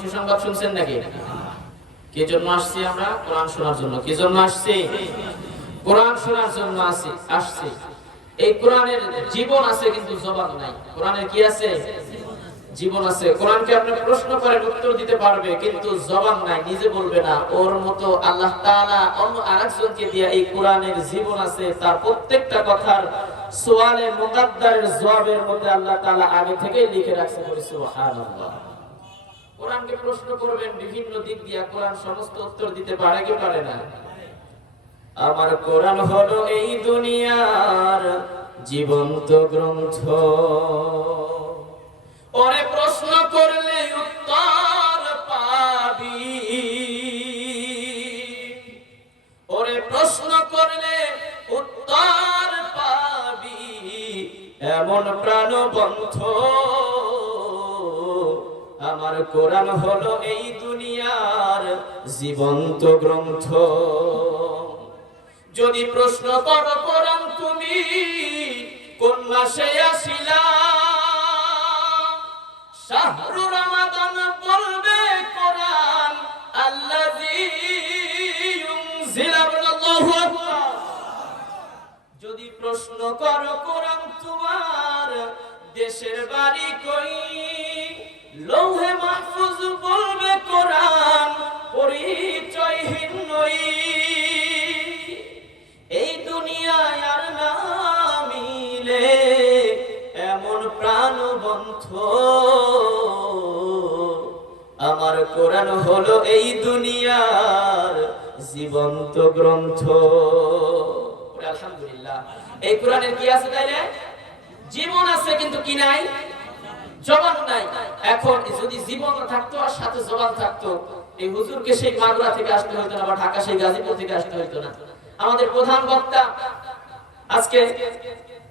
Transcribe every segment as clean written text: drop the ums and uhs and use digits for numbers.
খুশি সংবাদ শুনছেন নাকি? কি জন্য আসছি আমরা? কোরআন শোনার জন্য। কি জন্য আসছি? কোরআন শোনার জন্য আসছি। এই কোরআনের জীবন আছে কিন্তু জবান নাই। কোরআনের কি আছে? জীবন আছে। কোরআনকে আপনি প্রশ্ন করেন উত্তর দিতে পারবে, কিন্তু জবান নাই, নিজে বলবে না। ওর মতো আল্লাহ তাআলা অন্য আরেকজনকে দিয়ে এই কোরআনের জীবন আছে। তার প্রত্যেকটা কথার সুয়ালে মুকাদ্দারের জবাবের মধ্যে আল্লাহ তাআলা আগে থেকেই লিখে রাখছে। বলি সুবহানাল্লাহ। কোরআনকে প্রশ্ন করবেন বিভিন্ন দিক দিয়ে, কোরআন সমস্ত উত্তর দিতে পারে কি পারে না? আমার কোরআন হলো এই দুনিয়ার জীবন্ত গ্রন্থ। ওরে প্রশ্ন করলে উত্তর পাবি, ওরে প্রশ্ন করলে উত্তর পাবি, এমন প্রাণবন্ধ আমার কোরআন হলো এই দুনিয়ার জীবন্ত গ্রন্থ। যদি প্রশ্ন করো কোরআন তুমি কোন মাসে আসিলা, শাহরু রমাদান বলবে কোরআন আল্লাযী ইউনজিলা। আল্লাহু আকবার। যদি প্রশ্ন করো কোরআন তোমার দেশের বাড়ি কই, লৌহে মাহফুজ বলবে কোরআন পরিচয়হীন নই। এই দুনিয়ায় আর না মিলে এমন প্রাণবন্ধ আমার কোরআন হলো এই দুনিয়ার জীবন্ত গ্রন্থ। আলহামদুলিল্লাহ। এই কোরআনের কি আছে তাইলে? জীবন আছে, কিন্তু কি নাই? জবান নাই। এখন যদি জীবন থাকতো আর সাথে জবান থাকতো, এই হুজুরকে সেই মাগুরা থেকে আসতে হইতো না, বা ঢাকা সেই গাজীপুর থেকে আসতে হইতো না। আমাদের প্রধান বক্তা আজকে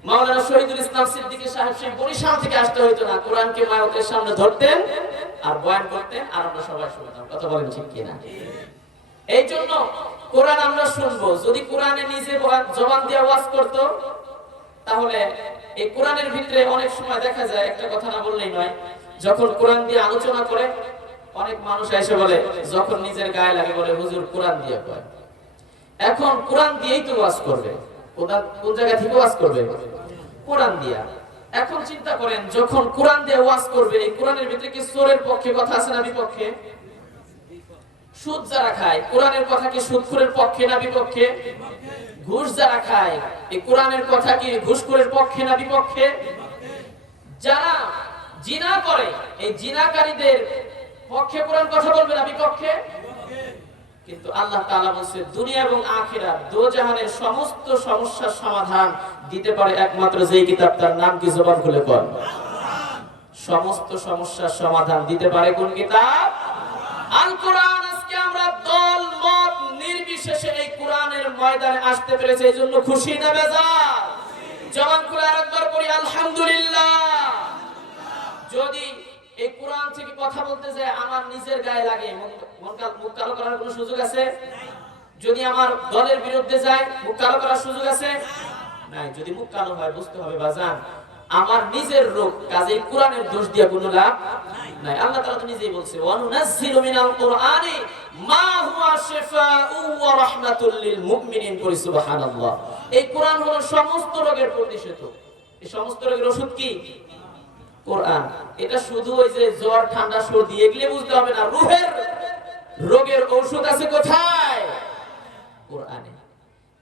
মাওলানা শহীদুল ইসলাম সিদ্দিকী সাহেব সেই বরিশাল থেকে আসতে হইতো না। কোরআনকে মাইকের সামনে ধরতেন আর বয়ান করতেন, আর আমরা সবাই শুনতাম। কথা বলেন ঠিক কিনা? এই জন্য কোরআন আমরা শুনবো। যদি কোরআনে নিজে জবান দিয়ে ওয়াজ করতো, তাহলে এই কোরআনের ভিতরে অনেক সময় দেখা যায়, একটা কথা না বললেই নয়, যখন কোরআন দিয়ে আলোচনা করে অনেক মানুষ এসে বলে, যখন নিজের গায়ে লাগে বলে হুজুর কোরআন দিয়ে কয়। এখন কোরআন দিয়েই তো ওয়াজ করবে। কোন জায়গা থেকে ওয়াজ করবে? কোরআন দিয়া। এখন চিন্তা করেন, যখন কোরআন দিয়ে ওয়াজ করবে, এই কোরআনের ভিতরে কি চোরের পক্ষে কথা আছে না বিপক্ষে? সুদ যারা খায়, কোরআনের কথা কি সুদখোরের পক্ষে না বিপক্ষে? ঘুষ যারা খায়, এই কোরআনের কথা কি ঘুষখোরের পক্ষে না বিপক্ষে? যারা জিনা করে, এই জিনাকারীদের পক্ষে কোরআন কথা বলবে না বিপক্ষে? কিন্তু আল্লাহ তাআলা বলেন দুনিয়া এবং আখিরাত দোজাহানের সমস্ত সমস্যার সমাধান দিতে পারে একমাত্র যেই কিতাব, তার নাম কি? জবান খুলে কোন? সমস্ত সমস্যার সমাধান দিতে পারে কোন কিতাব? আল কোরআন। আজকে আমরা দল মত নির্বিশেষে এই কোরআনের ময়দানে আসতে পেরেছে, এই জন্য খুশি না বেজার? জবান খুলে আরেকবার পড়ি আলহামদুলিল্লাহ। যদি এই কোরআন থেকে কথা বলতে যায় আমার নিজের গায়ে লাগে, মুখ কালো করার কোনো সুযোগ আছে? যদি আমার দলের বিরুদ্ধে যায় মুখ কালো করার সুযোগ আছে? নাই। যদি মুখ কালো হয় বুঝতে হবে বাজান আমার নিজের রোগ, কাজেই কোরআনের দোষ দিয়া কোনো লাভ নাই। আল্লাহ তাআলা তো নিজেই বলছে, ওয়া নুনাজ্জিলু মিনাল কুরআনি মা হুয়া শিফাউ ওয়া রাহমাতুল লিল মুমিনিন। করি সুবহানাল্লাহ। এই কোরআন হলো সমস্ত রোগের প্রতিষেধক। এই সমস্ত রোগের ওষুধ কি? কোরআন। এটা শুধু ওই যে জ্বর ঠান্ডা সর্দি এগুলো বুঝতে হবে না। রূহের রোগের ঔষধ আছে কোথায়? কোরআনে।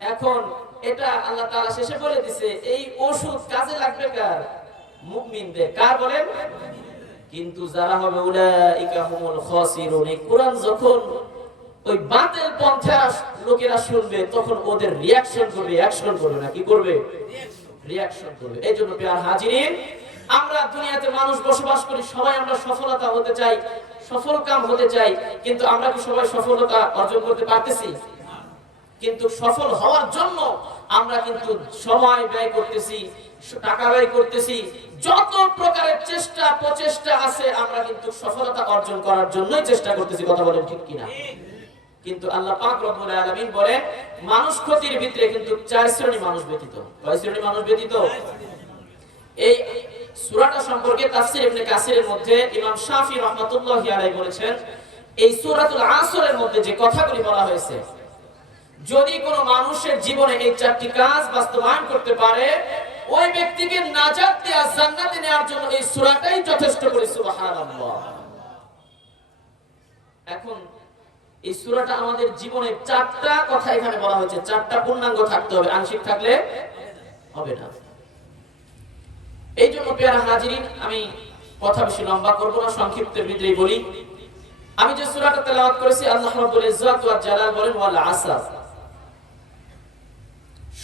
এখন এটা আল্লাহ তাআলা শেষে বলে দিয়েছে, এই ওষুধ কাজে লাগবে কার? মুমিনদের। কার বলেন? কিন্তু যারা হবে উলাইকা হুমুল খাসিরুন। এই কোরআন যখন ওই বাতিল পন্থার লোকেরা শুনবে, তখন ওদের রিঅ্যাকশন করবে, অ্যাকশন করবে না। কি করবে? রিঅ্যাকশন করবে। এই জন্য প্রিয় হাজিরিন, আমরা দুনিয়াতে মানুষ বসবাস করি, সবাই আমরা সফলতা হতে চাই, সফল কাম হতে চাই, কিন্তু আমরা কি সবাই সফলতা অর্জন করতে পারতেছি? কিন্তু সফল হওয়ার জন্য আমরা কিন্তু সময় ব্যয় করতেছি, টাকা ব্যয় করতেছি, যত প্রকারের চেষ্টা প্রচেষ্টা আছে আমরা কিন্তু সফলতা অর্জন করার জন্যই চেষ্টা করতেছি। কথা বলেন ঠিক কিনা? কিন্তু আল্লাহ পাক রব্বুল আলামিন বলেন, মানুষ ক্ষতির ভিতরে কিন্তু চার শ্রেণী মানুষ ব্যতীত। কয় শ্রেণী মানুষ ব্যতীত? এই সূরাটা সম্পর্কে তাফসীর ইবনে কাসিরের মধ্যে ইমাম শাফি রাহমাতুল্লাহি আলাইহি বলেছেন, এই সূরাতুল আসরের মধ্যে যে কথাগুলি বলা হয়েছে, যদি কোনো মানুষের জীবনে এই চারটি কাজ বাস্তবায়ন করতে পারে, ওই ব্যক্তিকে নাজাত দেয়া, জান্নাতে নেওয়ার জন্য এই সূরাটাই যথেষ্ট করে। সুবহানাল্লাহ। এখন এই সূরাটা আমাদের জীবনে চারটা কথা এখানে বলা হয়েছে, চারটা পূর্ণাঙ্গ থাকতে হবে, আংশিক থাকলে হবে না। এই জন্য প্রিয় হাজিরিন, আমি কথা বেশি লম্বা করব না, সংক্ষিপ্তের ভিতরেই বলি। আমি যে সূরাটা তেলাওয়াত করেছি, আল্লাহ রাব্বুল ইজ্জত ওয়া জালাল বলেন ওয়াল আসর,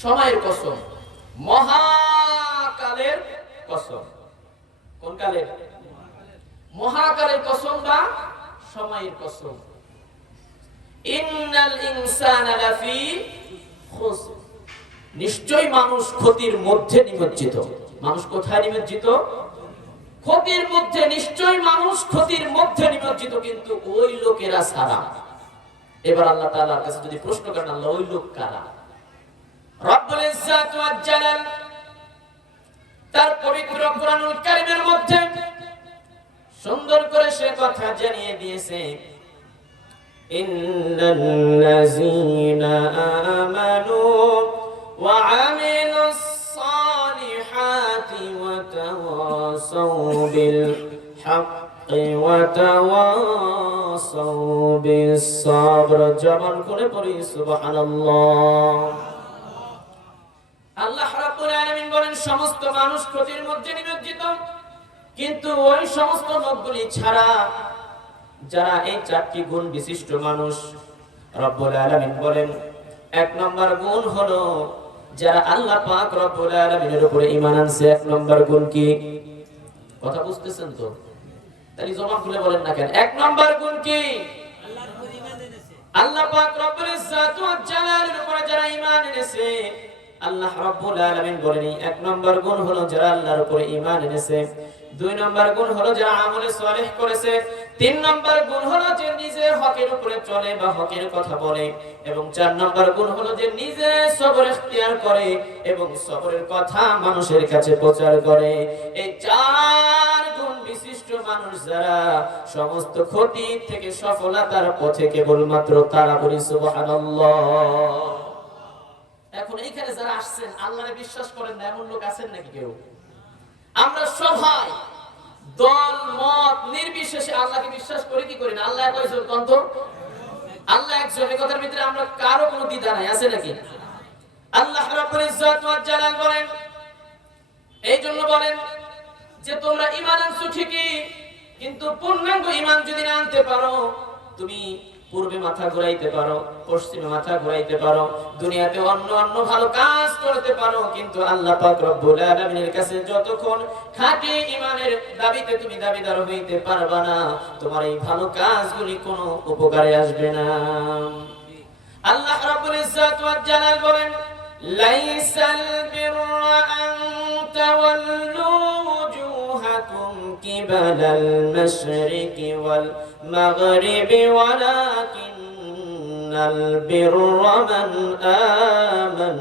সময়ের কসম, মহাকালের কসম। কোন কালের? মহাকালের কসম বা সময়ের কসম। ইন্নাল ইনসানা লাফি খুসর, নিশ্চয়ই মানুষ ক্ষতির মধ্যে নিমজ্জিত। মানুষ কোথায় নিমজ্জিত? ক্ষতির মধ্যে। নিশ্চয়ই মানুষ ক্ষতির মধ্যে নিমজ্জিত, কিন্তু ওই লোকেরা ছাড়া। এবার আল্লাহ তাআলার কাছে যদি প্রশ্ন করেন, আল্লাহ ওই লোক কারা? রব্বুল ইজ্জত ওয়া জালাল তার পবিত্র কোরআনুল কারীমের মধ্যে সুন্দর করে সে কথা জানিয়ে দিয়েছে, ইন্নাল্লাযীনা আমানু ওয়া আমিলুস সালিহাতি ওয়া তাওয়াসাউ বিল হাক্কি ওয়া তাওয়াসাউ বিস সাবর। জবান খুলে পড়ি সুবহানাল্লাহ। আল্লাহ রাব্বুল আলামিন বলেন, সমস্ত মানুষ ক্ষতির মধ্যে নিমজ্জিত, কিন্তু ওই সমস্ত লোকগুলি ছাড়া যারা এই চারটি গুণ বিশিষ্ট মানুষ। রব্বুল আলামিন বলেন, এক নম্বর গুণ হলো যারা আল্লাহ পাক রব্বুল আলামিনের উপরে ঈমান আনছে। এক নম্বর গুণ কি? কথা বুঝতেছেন তো? তাহলে জবান খুলে বলেন না কেন? এক নম্বর গুণ কি? আল্লাহর উপরে ঈমান এনেছে। আল্লাহ পাক রব্বুল ইজ্জত ওয়া জালালের উপরে যারা ঈমান এনেছে, আল্লাহ রাব্বুল আলামিন বলেন এক নম্বর গুণ হলো যারা আল্লাহর উপরে ঈমান এনেছে। দুই নম্বর গুণ হলো যারা আমলে সালেহ করেছে। তিন নম্বর গুণ হলো যে নিজে হকের উপরে চলে বা হকের কথা বলে। এবং চার নম্বর গুণ হলো যে নিজে সবর ইখতিয়ার করে এবং সবরের কথা মানুষের কাছে প্রচার করে। এই চার গুণ বিশিষ্ট মানুষ যারা, সমস্ত ক্ষতি থেকে সফলতার পথে কেবলমাত্র তারা। বলি সুবহানাল্লাহ। এখন এইখানে যারা আসছেন, আল্লাহরে বিশ্বাস করেন না এমন লোক আছেন নাকি কেউ? আমরা সবাই দল মত নির্বিশেষে আল্লাহকে বিশ্বাস করি কি করি না? আল্লাহ একজন, কন্ত আল্লাহ একজন, এই কথার ভিতরে আমরা কারো কোনো দ্বিধা নাই, আছে নাকি? আল্লাহ রাব্বুল ইজ্জত ওয়া জালাল বলেন, এই জন্য বলেন যে তোমরা ঈমান আনছো ঠিকই, কিন্তু পূর্ণাঙ্গ ঈমান যদি না আনতে পারো, তুমি পূর্বে মাথা ঘুরাইতে পারো, পশ্চিমে মাথা ঘুরাইতে পারো, দুনিয়াতে অন্য অন্য ভালো কাজ করতে পারো, কিন্তু আল্লাহ পাক রব্বুল আলামিনের কাছে যতক্ষণ খাঁটি ঈমানের দাবিতে তুমি দাবিদার হইতে পারবা না, তোমার এই ভালো কাজগুলি কোনো উপকারে আসবে না। আল্লাহ রাব্বুল ইজ্জত ওয়া জালাল বলেন, লাইসাল বিররা আন তাওয়াল্লু وجوهكم قبل المشرق والمغرب ولكن البر من آمن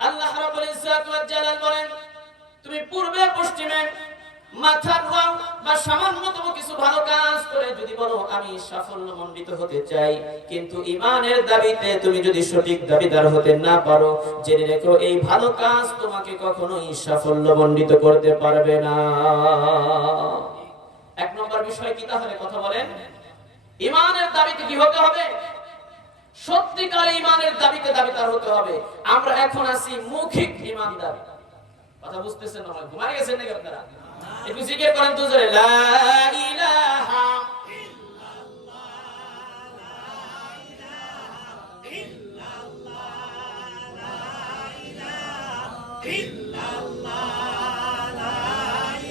আল্লাহ রাব্বুল ইজ্জত ওয়া জালাল বলেন, তুমি পূর্বে পশ্চিমে মাথা ঘোরাও বা সামান্যতম কিছু ভালো কাজ করে যদি বলো আমি সাফল্যমণ্ডিত হতে চাই, কিন্তু ঈমানের দাবিতে তুমি যদি সঠিক দাবিদার হতে না পারো, জেনে রেখো এই ভালো কাজ তোমাকে কখনোই সাফল্যমণ্ডিত করতে পারবে না। এক নম্বর বিষয় কি তাহলে? কথা বলেন, ঈমানের দাবিতে কি হতে হবে? সত্যিকার ঈমানের দাবিতে দাবিদার হতে হবে। আমরা এখন আছি মৌখিক ঈমানদার। কথা বুঝতেছেন না? ঘুমায় গেছেন নাকি আপনারা? একটু জিকির করেন তো জোরে, লা ইলাহা ইল্লাল্লাহ, লা ইলাহা ইল্লাল্লাহ, লা ইলাহা ইল্লাল্লাহ, লা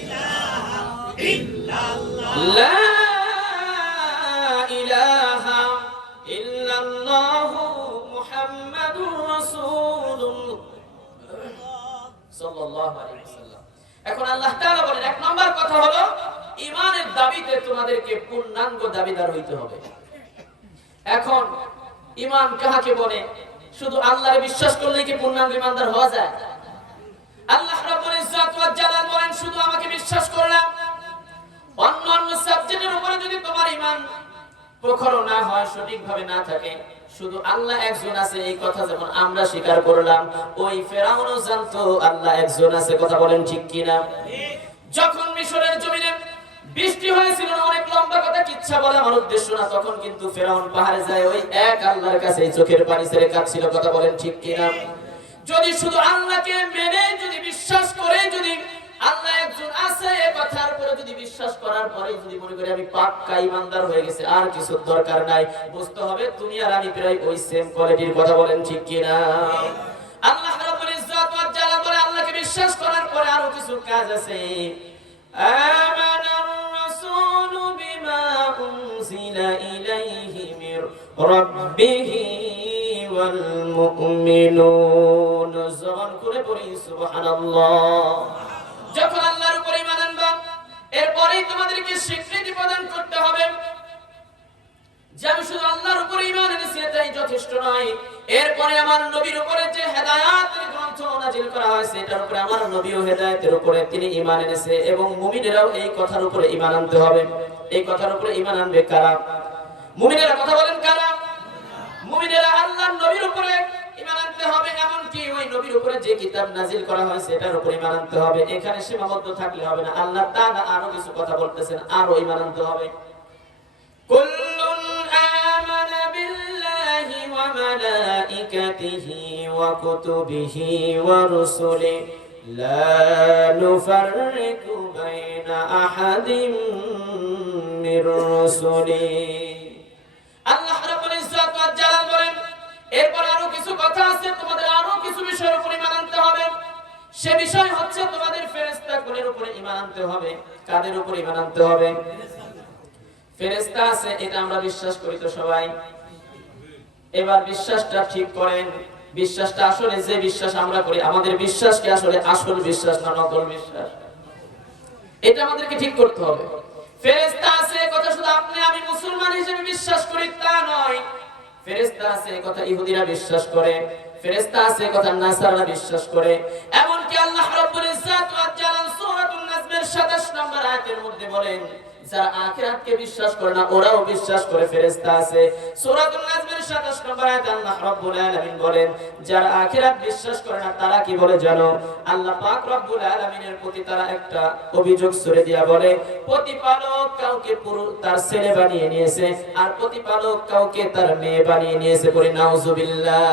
ইলাহা ইল্লাল্লাহ, লা ইলাহা ইল্লাল্লাহ মুহাম্মাদুর রাসূলুল্লাহ সাল্লাল্লাহু আলাইহি ওয়াসাল্লাম। এখন আল্লাহ তাআলা বলেন, এক নাম্বার কথা হলো ঈমানের দাবিতে তোমাদেরকে পূর্ণাঙ্গ দাবিদার হইতে হবে। এখন ঈমান কাকে বলে? শুধু আল্লাহর বিশ্বাস করলেই কি পূর্ণাঙ্গ ঈমানদার হওয়া যায়? আল্লাহ রাব্বুল ইজ্জত ওয়াল জালাল বলেন শুধু আমাকে বিশ্বাস করলাম, অন্য সাবজেক্টের উপরে যদি তোমার ঈমান প্রখর না হয়, সঠিকভাবে না থাকে, শুধু আল্লাহ একজন আছে এই কথা যেমন আমরা স্বীকার করলাম, ওই ফেরাউনও জানতো আল্লাহ একজন আছে। কথা বলেন ঠিক কিনা? যখন মিশরের জমিনে বৃষ্টি হয়েছিল না, অনেক লম্বা কথা কিচ্ছা বলা আমার উদ্দেশ্য না, তখন কিন্তু ফেরাউন পাহাড়ে যায় ওই এক আল্লাহর কাছে চোখের পানি ছেড়ে কাঁদছিল। কথা বলেন ঠিক কিনা? যদি শুধু আল্লাহকে মেনে যদি বিশ্বাস করে, যদি আল্লাহ একজন আছে এই কথার উপরে যদি বিশ্বাস করার পরে যদি মনে করি আমি পাক্কা ঈমানদার হয়ে গেছে, আর কিছু দরকার নাই, বুঝতে হবে তুমি আর আমি প্রায় ওই সেম কোয়ালিটির। কথা বলেন ঠিক কিনা? আল্লাহ রাব্বুল ইজ্জত ওয়াল জালাল বলে আল্লাহকে বিশ্বাস করার পরে আরো কিছু কাজ আছে। আমানার রাসূলু বিমা উনজিলা ইলাইহি মির রাব্বিহি ওয়াল মুমিনুন। জবান করে পড়ি সুবহানাল্লাহ। যখন আল্লাহর উপরে ঈমান আনবা, এরপরেই তোমাদেরকে স্বীকৃতি প্রদান করতে হবে যে আমি শুধু আল্লাহর উপরে ঈমান এনেছি এটাই যথেষ্ট নয়, এরপরে আমার নবীর উপরে যে হেদায়েতের গ্রন্থ নাযিল করা হয়েছে এটার উপরে আমার নবীও হেদায়েতের উপরে তিনি ঈমান এনেছে, এবং মুমিনেরাও এই কথার উপরে ঈমান আনতে হবে। এই কথার উপরে ঈমান আনবে কারা? মুমিনেরা। কথা বলেন কারা? মুমিনেরা আল্লাহর নবীর উপরে ঈমান আনতে হবে, এমনকি ওই নবীর উপরে যে কিতাব নাযিল করা হয়েছে এটার উপরে ঈমান আনতে হবে। এখানে সীমাবদ্ধ থাকলে হবে না, আল্লাহ তাআলা আরো কিছু কথা বলতেছেন, আরো ঈমান আনতে হবে। কুল্লুন আমানা বিল্লাহি ওয়া মালাইকাতিহি ওয়া কুতুবিহি ওয়া রুসুলিহি লা নুফাররিকু বাইনা আহাদিম মির রুসুলিহি। আল্লাহ রাব্বুল ইজ্জত ওয়াল জালাল বলেন এরপর আরো কিছু কথা আছে, তোমাদের আরো কিছু বিষয়ের উপর ঈমান আনতে হবে। সে বিষয় হচ্ছে তোমাদের ফেরেশতাগণের উপরে ঈমান আনতে হবে। কাদের উপর ঈমান আনতে হবে? ফেরেশতা আছে এটা আমরা বিশ্বাস করি তো সবাই। এবার বিশ্বাসটা ঠিক করেন, বিশ্বাসটা আসলে যে বিশ্বাস আমরা করি, আমাদের বিশ্বাস কি আসলে আসল বিশ্বাস না নকল বিশ্বাস? এটা আমাদেরকে ঠিক করতে হবে। ফেরেশতা আছে কথা শুধু আপনি আমি মুসলমান হিসেবে বিশ্বাস করি তা নয়। ফেরেশতা আছে কথা ইহুদিরা বিশ্বাস করে, ফেরেশতা আছে কথা নাসারারা বিশ্বাস করে। এমনকি আল্লাহ রাব্বুল ইজ্জত ওয়াল জালাল সূরাতুন নাজমের 27 নম্বর আয়াতের মধ্যে বলেন যারা আখিরাতকে বিশ্বাস করে না ওরাও বিশ্বাস করে ফেরেশতা আছে। সূরাতুন নাজমের 27 নম্বর আয়াতে আল্লাহ রাব্বুল আলামিন বলেন যারা আখিরাত বিশ্বাস করে না তারা কি বলে জানো? আল্লাহ পাক রব্বুল আলামিনের প্রতি তারা একটা অভিযোগ ছুড়ে দিয়া বলে প্রতিপালক কাউকে তার ছেলে বানিয়ে নিয়েছে আর প্রতিপালক কাউকে তার মেয়ে বানিয়ে নিয়েছে। বলি নাউজুবিল্লাহ।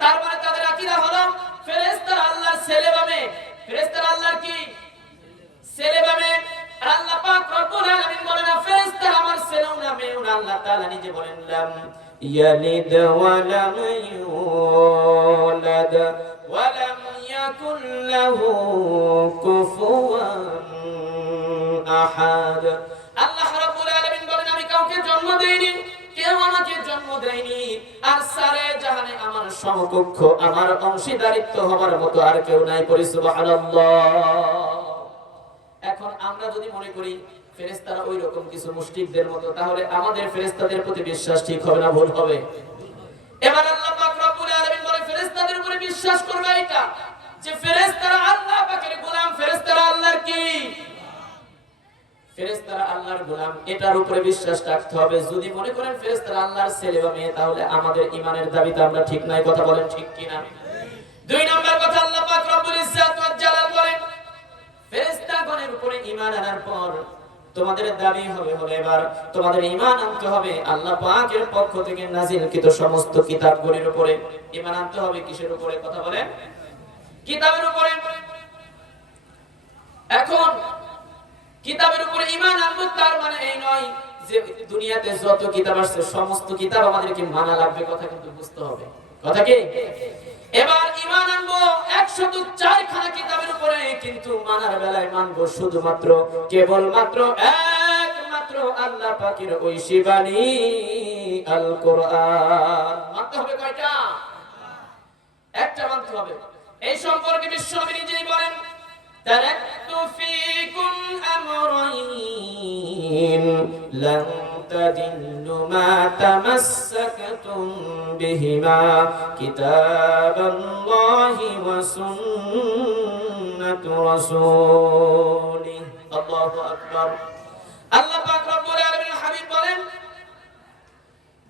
তার মানে তাদের আকীদা হলো ফেরেশতারা আল্লাহর ছেলে বামে, ফেরেশতারা আল্লাহর কি ছেলে বামে। আর আল্লাহ পাক রব্বুল আলামিন বলেন ফেরেশতারা আমার ছেলেও না মেয়েও না। আল্লাহ তাআলা নিজে বলেন লাম ইয়ালিদ ওয়া লাম ইউলাদ ওয়া লাম ইয়াকুল লাহু কুফুয়ান আহাদ। আল্লাহ রাব্বুল আলামিন বলেন আমি কাউকে জন্ম দেইনি, কেউ আমাকে জন্ম দেয়নি, আর সারে জাহানে আমার সমকক্ষ আমার অংশীদারিত্ব হবার মতো আর কেউ নাই। পড়ি সুবহানাল্লাহ। এখন আমরা যদি মনে করি ফেরেশতারা ওই রকম কিছু মুশরিকদের মতো, তাহলে আমাদের ফেরেশতাদের প্রতি বিশ্বাস ঠিক হবে না ভুল হবে? এবার আল্লাহ পাক রব্বুল আলামিন বলে ফেরেশতাদের উপরে বিশ্বাস করবে এটা যে ফেরেশতারা আল্লাহ পাকের গোলাম, ফেরেশতারা আল্লাহর কি? ফেরেশতারা আল্লাহর গোলাম, এটার উপরে বিশ্বাস রাখতে হবে। যদি মনে করেন ফেরেশতারা আল্লাহর ছেলে বা মেয়ে, তাহলে আমাদের ঈমানের দাবিতে আমরা ঠিক নাই। কথা বলেন ঠিক কিনা? দুই নাম্বার কথা আল্লাহ পাক রব্বুল ইজ্জত ওয়াল জালাল বলেন ফেরেশতাগণের উপরে ঈমান আনার পর তোমাদের দাবি হবে হলো এবার তোমাদের ঈমান আনতে হবে আল্লাহ পাকের পক্ষ থেকে নাযিলকৃত সমস্ত কিতাবগুলির উপরে। ঈমান আনতে হবে কিসের উপরে? কথা বলেন কিতাবের উপরে। এখন কিতাবের উপরে ঈমান আনবো তার মানে এই নয় যে দুনিয়াতে যত কিতাব আসছে সমস্ত কিতাব আমাদেরকে মানা লাগবে, কথা কিন্তু বুঝতে হবে। কথা কি? এবার ঈমান আনবো 104 খানা কিতাবের উপরে, কিন্তু মানার বেলায় মানবো শুধুমাত্র কেবলমাত্র একমাত্র আল্লাহ পাকের ঐশী বাণী আল কোরআন। মানতে হবে কয়টা? একটা মানতে হবে। এই সম্পর্কে বিশ্বনবী নিজেই বলেন তারাকতু ফীকুম আমরাইন লান تدلوا ما تمسكتم بهما كتاب الله وسنة رسوله الله أكبر আল্লাহ পাক রব্বুল আলামিন হাবিব বলেন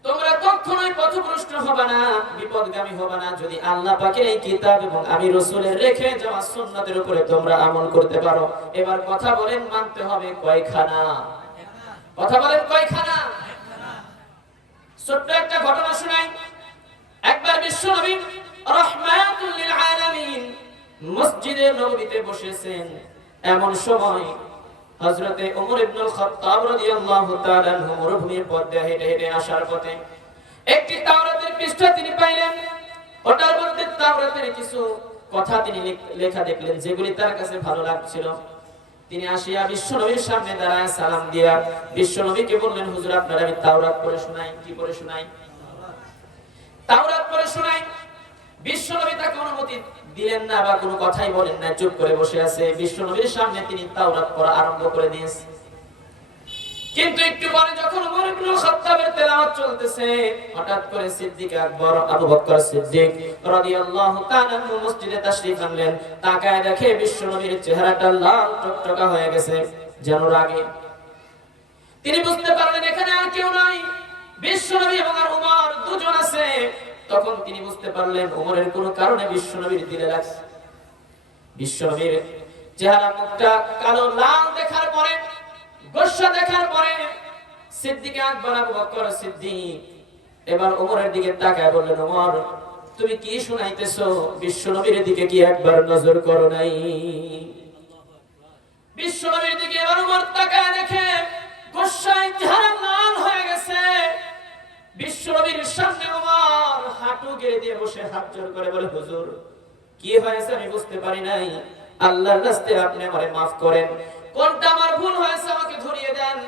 তোমরা কখনোই পথভ্রষ্ট হবে না বিপদগামী হবে না যদি আল্লাহ পাকের এই কিতাব এবং আমি রাসূলের রেখে যাওয়া সুন্নাতের উপরে তোমরা আমল করতে পারো এবার কথা বলেন মানতে হবে কয়খানা কথা বলেন কয়খানা ছোট্ট একটা ঘটনা শুনাই একবার বিশ্বনবী রাহমাতুল লিল আলামিন মসজিদে নববীতে বসেছেন এমন সময় হযরতে ওমর ইবনুল খাত্তাব রাদিয়াল্লাহু তাআলা আনহু মরুভূমির পথ দিয়ে হেঁটে হেঁটে আসার পথে একটি তাওরাতের পৃষ্ঠা তিনি পাইলেন ওটার মধ্যে তাওরাতের কিছু কথা তিনি লেখা দেখলেন যেগুলি তার কাছে ভালো লাগছিল তিনি আসিয়া বিশ্বনবীর সামনে দাঁড়ায় সালাম দিয়া বিশ্বনবীকে বললেন হুজুর আপনার আমি তাওরাত পড়ে শোনাই কি পড়ে শোনাই তাওরাত পড়ে শোনাই বিশ্বনবী তাকে অনুমতি দিলেন না বা কোনো কথাই বলেন না চুপ করে বসে আছে বিশ্বনবীর সামনে তিনি তাওরাত পড়া আরম্ভ করে দিয়েছেন কিন্তু একটু পরে যখন ওমর ইবনুল খাত্তাবের তেলাওয়াত চলতেছে হঠাৎ করে সিদ্দিক আকবর আবু বকর সিদ্দিক রাদিয়াল্লাহু তাআলা মসজিদে তাশরীফ আনলেন তাকায় দেখে বিশ্বনবীর চেহারাটা লাল টকটকা হয়ে গেছে যেন রাগে তিনি বুঝতে পারলেন এখানে আর কেউ নাই বিশ্বনবী এবং আর ওমর দুজন আছে তখন তিনি বুঝতে পারলেন ওমরের কোনো কারণে বিশ্বনবীর দিলে লাগছে বিশ্বনবীর চেহারা মুখটা কালো লাল দেখার পরে গোসা দেখার পরে সিদ্দিক আকবর আবু বকর সিদ্দিক এবার ওমরের দিকে তাকায় বললেন ওমর তুমি কি শুনাইতেছো বিশ্বনবীর দিকে কি একবার নজর করো নাই বিশ্বনবীর দিকে এবার ওমর তাকায় দেখে গোসায় চেহারা লাল হয়ে গেছে বিশ্বনবীর সামনে ওমর হাঁটু গেড়ে দিয়ে বসে হাত জোড় করে বলে হুজুর কি হয়েছে আমি বুঝতে পারি নাই আল্লাহর রাস্তায় আপনি আমারে maaf করেন কোনটা আমার ভুল হয়েছে আমাকে ধরিয়ে দেন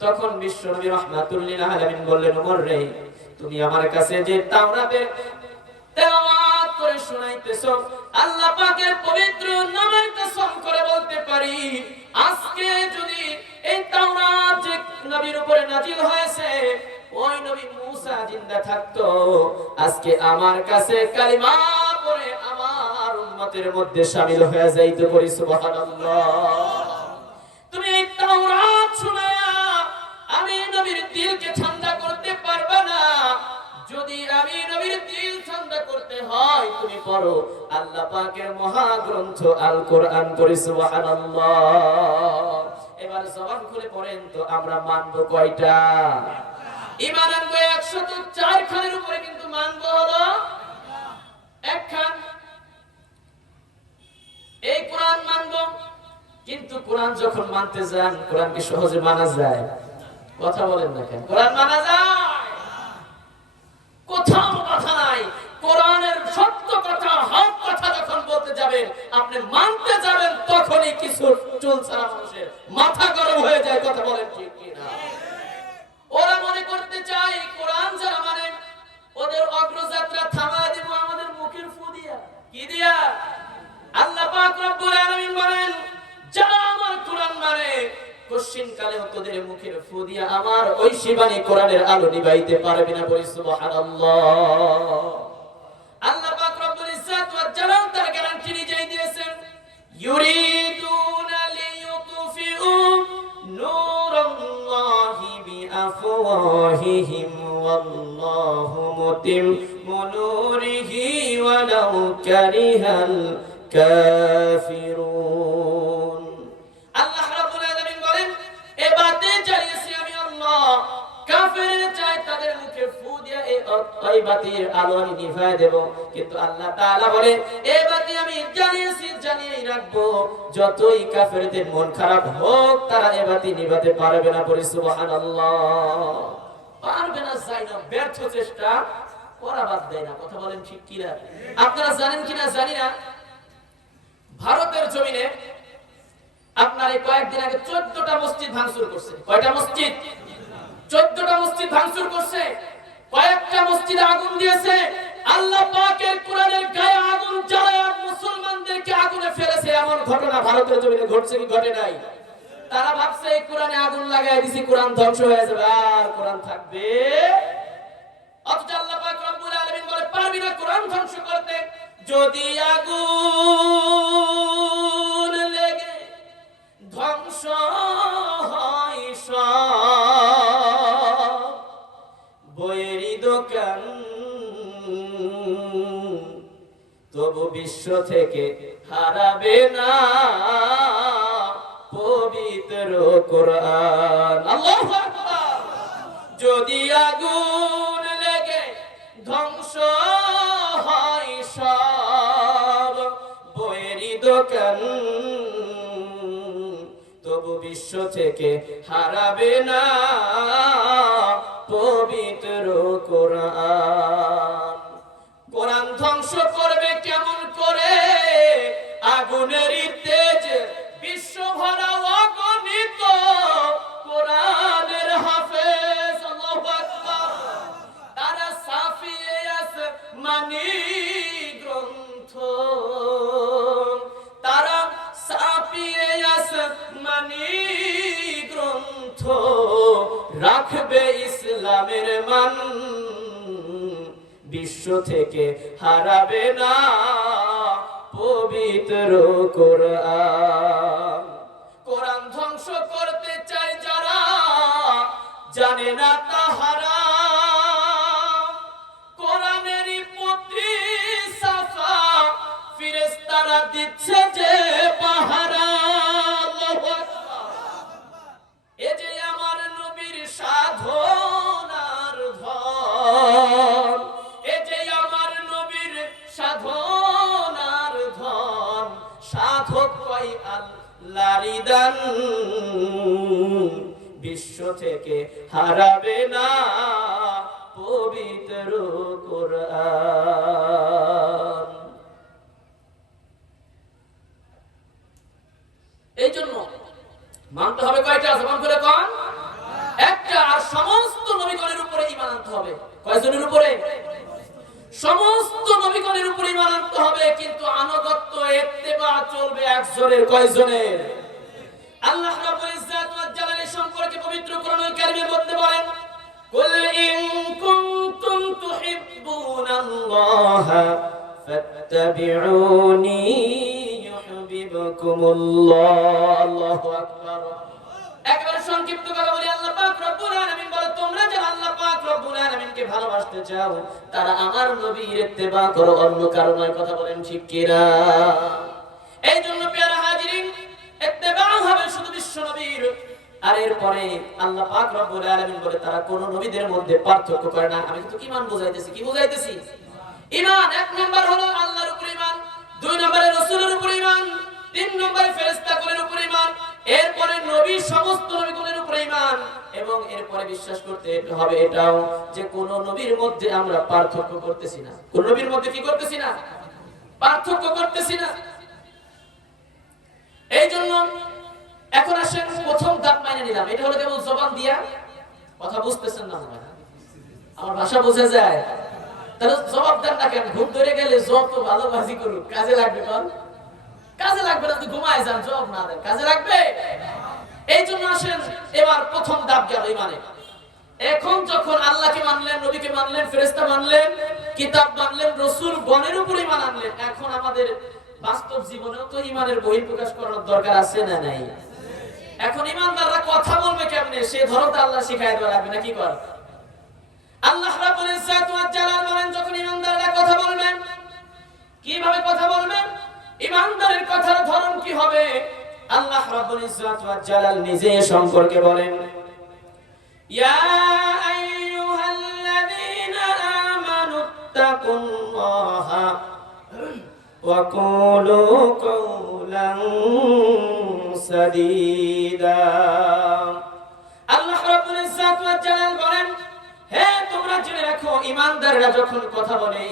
তখন বিশ্বনবী রাহমাতুল লিল আলামিন বললেন ওমর রে তুমি আমার কাছে যে তাওরাতের তেলাওয়াত করে শোনাইতেছো আল্লাহ পাকের পবিত্র নামের কসম করে বলতে পারি আজকে যদি এই তাওরাত যে নবীর উপরে নাজিল হয়েছে ওই নবী মুসা জিন্দা থাকতো আজকে আমার কাছে কালিমা পড়ে আমার উম্মতের মধ্যে শামিল হয়ে যাইতো বলি সুবহানাল্লাহ তুমি এই তাওরাত শুনায়া আমি নবীর দিলকে ঠান্ডা করতে পারবে না যদি আমি নবীর দিল ঠান্ডা করতে হয় তুমি পড়ো আল্লাহ পাকের মহাগ্রন্থ আল কোরআন পড়ি সুবহানাল্লাহ এবার জবান খুলে পড়েন তো আমরা মানব কয়টা ঈমান আনবো 104 খানের উপরে কিন্তু মানবো হলো এক খান এই কোরআন মানবো কিন্তু কোরআন যখন মানতে যান কোরআন কি সহজে মানা যায় কথা বলেন না কেন কোরআন মানা যায় কোথাও কথা নাই কোরআনের সত্য কথা হক কথা যখন বলতে যাবেন আপনি মানতে যাবেন তখনই কিছু চুলছাড়া মানুষের মাথা গরম হয়ে যায় কথা বলেন ঠিক কি না ওরা মনে করতে চায় কোরআন যারা মানে ওদের অগ্রযাত্রা থামায় দেব আমাদের মুখের ফু দিয়া কি দিয়া আল্লাহ পাক রব্বুল আলামিন বলেন যারা আমার কোরআন মানে কোশ্চিন কালে তোদের মুখের ফু দিয়া আমার ওই শিবানী কোরআনের আলো নিভাইতে পারবে না বলি সুবহানাল্লাহ আল্লাহ পাক রব্বুল ইজ্জত ওয়া জালাল তার গ্যারান্টি নিজেই দিয়েছেন ইউরিদুনা লিইউতফিউ নূরাল্লাহি বিআফওয়াহিহিম ওয়াল্লাহু মুতিম্মু নূরিহি ওয়ালাউ কারিহাল কাফিরুন আল্লাহ রাব্বুল আলামিন বলেন এ বাতে চাইছি আমি আল্লাহ কাফেররা চায় তাদের মুখে ফু দিয়া এই বাতির আলো আমি নিভায় দেব কিন্তু আল্লাহ তাআলা বলে এই বাতি আমি জ্বালিয়েছি জ্বালিয়েই রাখবো যতই কাফেরদের মন খারাপ হোক তারা এই বাতি নিভাতে পারবে না বলি সুবহানাল্লাহ পারবে না যায় না ব্যর্থ চেষ্টা করা বাদ দেয় না কথা বলেন ঠিক কি না আপনারা জানেন কিনা জানি না ভারতের জমিনে আপনার এই কয়েকদিন আগে 14টা মসজিদ ভাঙচুর করছে কয়টা মসজিদ 14টা মসজিদ ভাঙচুর করছে কয়েকটা মসজিদে আগুন দিয়েছে আল্লাহ পাকের কোরআনের গায়ে আগুন জ্বালায় মুসলমানদেরকে আগুনে ফেলেছে এমন ঘটনা ভারতের জমিনে ঘটছে কি ঘটে নাই তারা ভাবছে এই কোরআনে আগুন লাগাই দিছি, কোরআন ধ্বংস হয়ে যাবে, আর কোরআন থাকবে। অথচ আল্লাহ পাক রব্বুল আলামিন বলে পারবি না কোরআন ধ্বংস করতে। যদি আগুন লেগে ধ্বংস হয় সব বইয়েরই দোকান, তবু বিশ্ব থেকে হারাবে না পবিত্র কোরআন। আল্লাহু আকবার। যদি আগুন লেগে ধ্বংস হয় সব বইয়েরই দোকান, তবু বিশ্ব থেকে হারাবে না পবিত্র কোরআন। কোরআন ধ্বংস করবে কেমন করে? আগুনের তেজ বিশ্ব ভরা অগণিত কোরআনের হাফেজ। আল্লাহু আকবার। তারা সাফিয়ে আসমানি গ্রন্থ, তারা সাফিয়ে আসমানি গ্রন্থ রাখবে ইসলামের মান, বিশ্ব থেকে হারাবে না পবিত্র কোরআন। কোরআন ধ্বংস করতে চায় যারা, জানে না তাহারা কোরআনেরই প্রতি সাফা ফেরেশতারা দিচ্ছে যে পাহারা। আল্লাহু আকবার। এ যে আমার নবীর সাধনার ধন, এ যে আমার নবীর সাধনার ধন, সাধক কই আল্লাহরই দান, বিশ্ব থেকে হারাবে না পবিত্র কোরআন। এই জন্য মানতে হবে কয়টা? জবান করে কোন একটা। আর সমস্ত নবীগণের উপরে ঈমান আনতে হবে। কয়জনের উপরে? সমস্ত নবীগণের উপরে ঈমান আনতে হবে, কিন্তু আনুগত্য ইত্তেবা চলবে একজনের। কয়জনের? আল্লাহ রাব্বুল ইজ্জাত ওয়াল জালাল সম্পর্কে পবিত্র কোরআনুল কারীমে বলতে বলেন, কুল ইন কুনতুম তুহিব্বুনাল্লাহা ফাত্তাবিউনি ইউহিব্বুকুমুল্লাহ। আল্লাহু আকবার। একবার সংক্ষিপ্ত কথা বলি, আল্লাহ পাক রব্বুল আলামিন বলে তোমরা যারা আল্লাহ পাক রব্বুল আলামিনকে ভালোবাসতে চাও তারা আমার নবীর ইত্তেবা করো, অন্য কারো নয়। কথা বলেন ঠিক কি না? এই জন্য প্রিয় হাজিরিন, ইত্তেবা হবে শুধু বিশ্ব নবীর। আর এরপরে আল্লাহ পাক রব্বুল আলামিন বলে তারা কোন নবীদের মধ্যে পার্থক্য করে না। আমি কিন্তু ঈমান বুঝাইতেছি। কি বুঝাইতেছি? ঈমান এক নাম্বার হলো আল্লাহর উপর ঈমান, দুই নম্বরে রাসূলের উপর ঈমান, তিন নম্বরে ফেরেশতাকুলের উপর ঈমান, এরপরে নবী সমস্ত নবীগুলোর উপর ঈমান, এবং এরপরে বিশ্বাস করতে হবে এটাও যে কোন নবীর মধ্যে আমরা পার্থক্য করতেছি না। কোন নবীর মধ্যে কি করতেছি না? পার্থক্য করতেছি না। এই জন্য এখন আসেন প্রথম ধাপ মাইনে নিলাম। এটা হলো কেবল জবান দিয়া। কথা বুঝতেছেন না? আমার ভাষা বোঝা যায়? তাহলে জবাব দেন না কেন? ঘুম ধরে গেলে যত ভালোবাসি করুক কাজে লাগবে? কোন কাজে লাগবে না? ঘুমায় যান, জবাব না দেন, কাজে লাগবে? এই জন্য আসেন এবার প্রথম ধাপ গেল ঈমানে। এখন যখন আল্লাহকে মানলেন, নবীকে মানলেন, ফেরেশতা মানলেন, কিতাব মানলেন, রাসূল গণের উপর ঈমান আনলেন, এখন আমাদের বাস্তব জীবনেও তো ঈমানের বহিঃপ্রকাশ করার দরকার আছে না নাই? এখন ঈমানদাররা কথা বলবে কেমনে সে ধরতে আল্লাহ শিখায় দেওয়া লাগবে না? কি কর? আল্লাহ রাব্বুল ইজ্জাত ওয়াল জালাল বলেন যখন ঈমানদাররা কথা বলবেন কিভাবে কথা বলবেন, ঈমানদারের কথার ধরন কি হবে, আল্লাহ রাব্বুল ইজ্জাত ওয়াল জালাল নিজে সম্পর্কে বলেন, ইয়া আইয়ুহাল্লাযীনা আমানুত্তাকুল্লাহা ওয়া কুলু কাওলান সাদীদা। আল্লাহ রাব্বুল ইজ্জাত ওয়াল জালাল বলেন, হে তোমরা জেনে রাখো ঈমানদাররা যখন কথা বলে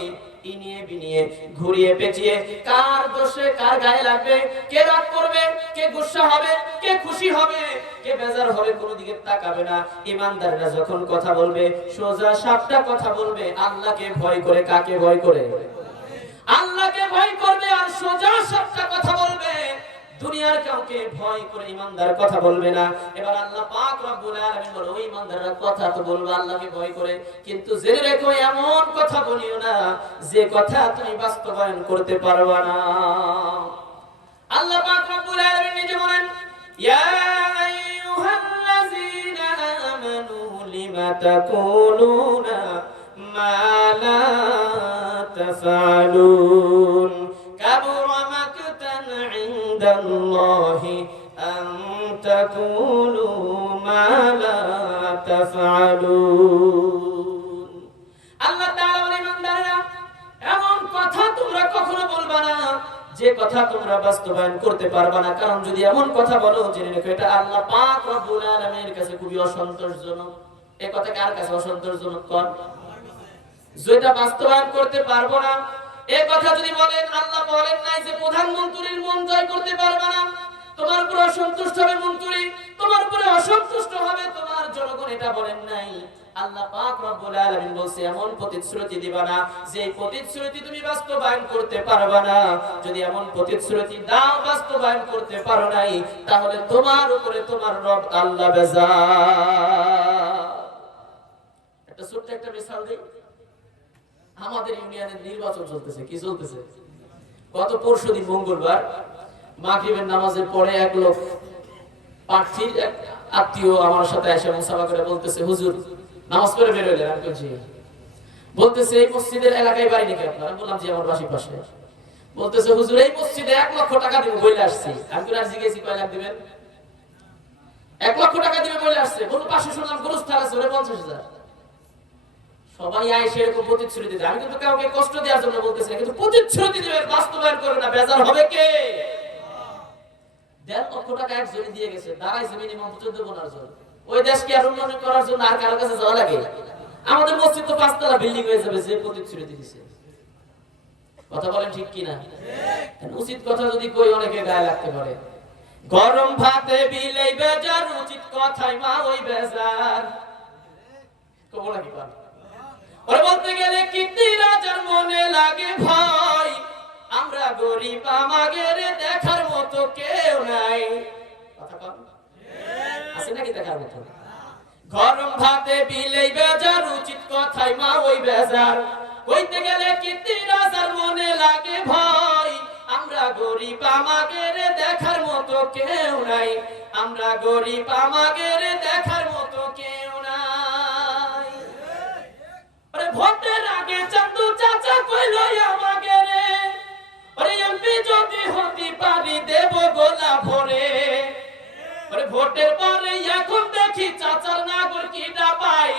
ইনিয়ে বিনিয়ে ঘুরিয়ে পেঁচিয়ে কার দোষে কার গায়ে লাগবে, কে রাগ করবে, কে গুসা হবে, কে খুশি হবে, কে বেজার হবে, কোনো দিকে তাকাবে না। ঈমানদাররা যখন কথা বলবে সোজা সাপটা কথা বলবে, আল্লাহকে ভয় করে। কাকে ভয় করে? আল্লাহকে ভয় করবে আর সোজা সাপটা কথা বলবে। দুনিয়ার কাউকে ভয় করে ইমানদার কথা বলবে না। এবার আল্লাহ পাক রব্বুল আলামিন বলে ওই ইমানদাররা কথা তো বলবে আল্লাহকে ভয় করে, কিন্তু জেনে রেখো এমন কথা বলিও না যে কথা তুমি বাস্তবায়ন করতে পারবে না। আল্লাহ পাক রব্বুল আলামিন নিজে বলেন, ইয়া আইয়ুহাল্লাযীনা আমানু লিমা তাকুলুনা মা লা তাফআলুন কাবুরা মাকতান ইনদাল্লাহি আন তাকুলু মা লা তাফআলুন। আল্লাহ তাআলা বলেন, ইমানদাররা এমন কথা তোমরা কখনো বলবা না যে কথা তোমরা বাস্তবায়ন করতে পারবা না। কারণ যদি এমন কথা বলো জেনে রেখো এটা আল্লাহ পাক রব্বুল আলামিনের কাছে খুবই অসন্তোষজনক। এই কথা কার কাছে অসন্তোষজনক? কোন যেটা বাস্তবায়ন করতে পারবো না এই কথা যদি বলেন, আল্লাহ বলেন নাই যে প্রধানমন্ত্রীর মন জয় করতে পারবে না, তোমার উপরে অসন্তুষ্ট হবে মন্ত্রী, তোমার উপরে অসন্তুষ্ট হবে তোমার জনগণ, এটা বলেন নাই। আল্লাহ পাক রব্বুল আলামিন বলছে এমন প্রতিশ্রুতি দিবা না যে প্রতিশ্রুতি তুমি বাস্তবায়ন করতে পারবে না। যদি এমন প্রতিশ্রুতি দাও বাস্তবায়ন করতে পারো নাই, তাহলে তোমার উপরে তোমার রব আল্লাহ বেজার। একটা ছোট্ট একটা মিসাল দেই। আমাদের ইউনিয়নের নির্বাচন চলতেছে। কি চলতেছে? গত পরশুদিন মঙ্গলবার মাগরিবের নামাজের পরে এক লোক প্রার্থীর এক আত্মীয় আমার সাথে এসে মুসাফা করে বলতেছে, হুজুর নামাজ পড়ে বের হইলেন? আমি বলছি, বলতেছে এই মসজিদের এলাকায় বাড়ি নাকি আপনার? আমি বললাম জি আমার বাসির পাশে। বলতেছে হুজুর এই মসজিদে 1 লক্ষ টাকা দিব বলে আসছি। আমি তো আর জিজ্ঞেসি কয় লাখ দিবেন? 1 লক্ষ টাকা দিবে বলে আসছে। বলুন পাশে শুনলাম গোরস্থান আছে 50,000। সবাই আইসে এরকম প্রতিশ্রুতি দেয়। আমি কিন্তু কাউকে কষ্ট দেওয়ার জন্য বলতেছি না, কিন্তু প্রতিশ্রুতি দেবে বাস্তবায়ন করবে না, বেজার হবে কে? 1.5 লক্ষ টাকা একজনই দিয়ে গেছে, দাঁড়াইছে মিনিমাম 14 জন। ওই দেশকে আর উন্নয়ন করার জন্য আর কারো কাছে যাওয়া লাগে? আমাদের মসজিদ তো 5 তলা বিল্ডিং হয়ে যাবে যে প্রতিশ্রুতি দিছে। কথা বলেন ঠিক কিনা? উচিত কথা যদি কই অনেকে গায়ে লাগতে পারে। গরম ভাতে বিলাই বেজার, উচিত কথাই মা ওই বেজার। কবো নাকি পান? ওরে বলতে গেলে কীর্তি রাজার মনে লাগে ভয়, আমরা গরিব আমাদের দেখার মতো কেউ নাই। কথা কন আছে নাকি দেখার মতো? গরম ভাতে বিলাই বেজার, উচিত কথাই মা ওই বেজার। কইতে গেলে কীর্তি রাজার মনে লাগে ভয়, আমরা গরিব আমাদের দেখার মতো কেউ নাই, আমরা গরিব আমাদের দেখার মতো কেউ নাই। আরে ভোটের আগে চান্দু চাচা কইল আমাকে রে, আরে এমপি যদি হতে পারি দেব গোলা ভরে। আরে ভোটের পরে এখন দেখি চাচার নাগর কিটা পাই।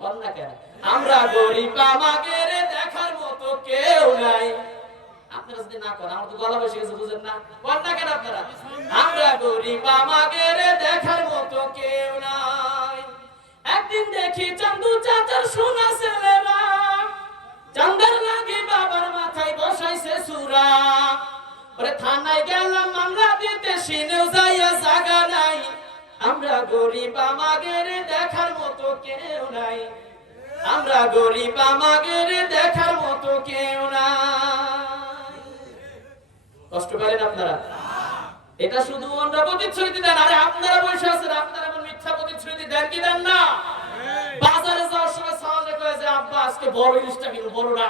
বল না কেন? আমরা গরিব আমাদের দেখার মতো কেউ নাই। আপনারা যদি না করেন আমার তো গলা বসে গেছে, বুঝেন না? বল না কেন আপনারা? আমরা গরিব আমাদের দেখার মতো কেউ নাই। একদিন দেখি চান্দু চাচার সোনা ছেলেরা, চান্দার লাগি বাবার মাথায় বসাইছে সুরা। ওরে থানায় গেলাম মামলা দিতে, সিনেও যাইয়া জায়গা নাই। আমরা গরিব আমাদের দেখার মতো কেউ নাই, আমরা গরিব আমাদের দেখার মতো কেউ নাই। কষ্ট পেলেন আপনারা? এটা শুধু আমরা প্রতিশ্রুতি দেন, আরে আপনারা বসে আছেন, আপনারা এমন মিথ্যা প্রতিশ্রুতি দেন কি দেন না? বাজারে যাওয়ার সময় সাহায্য করে যে আব্বা আজকে বড় ইলিশটা কিনো, বড়রা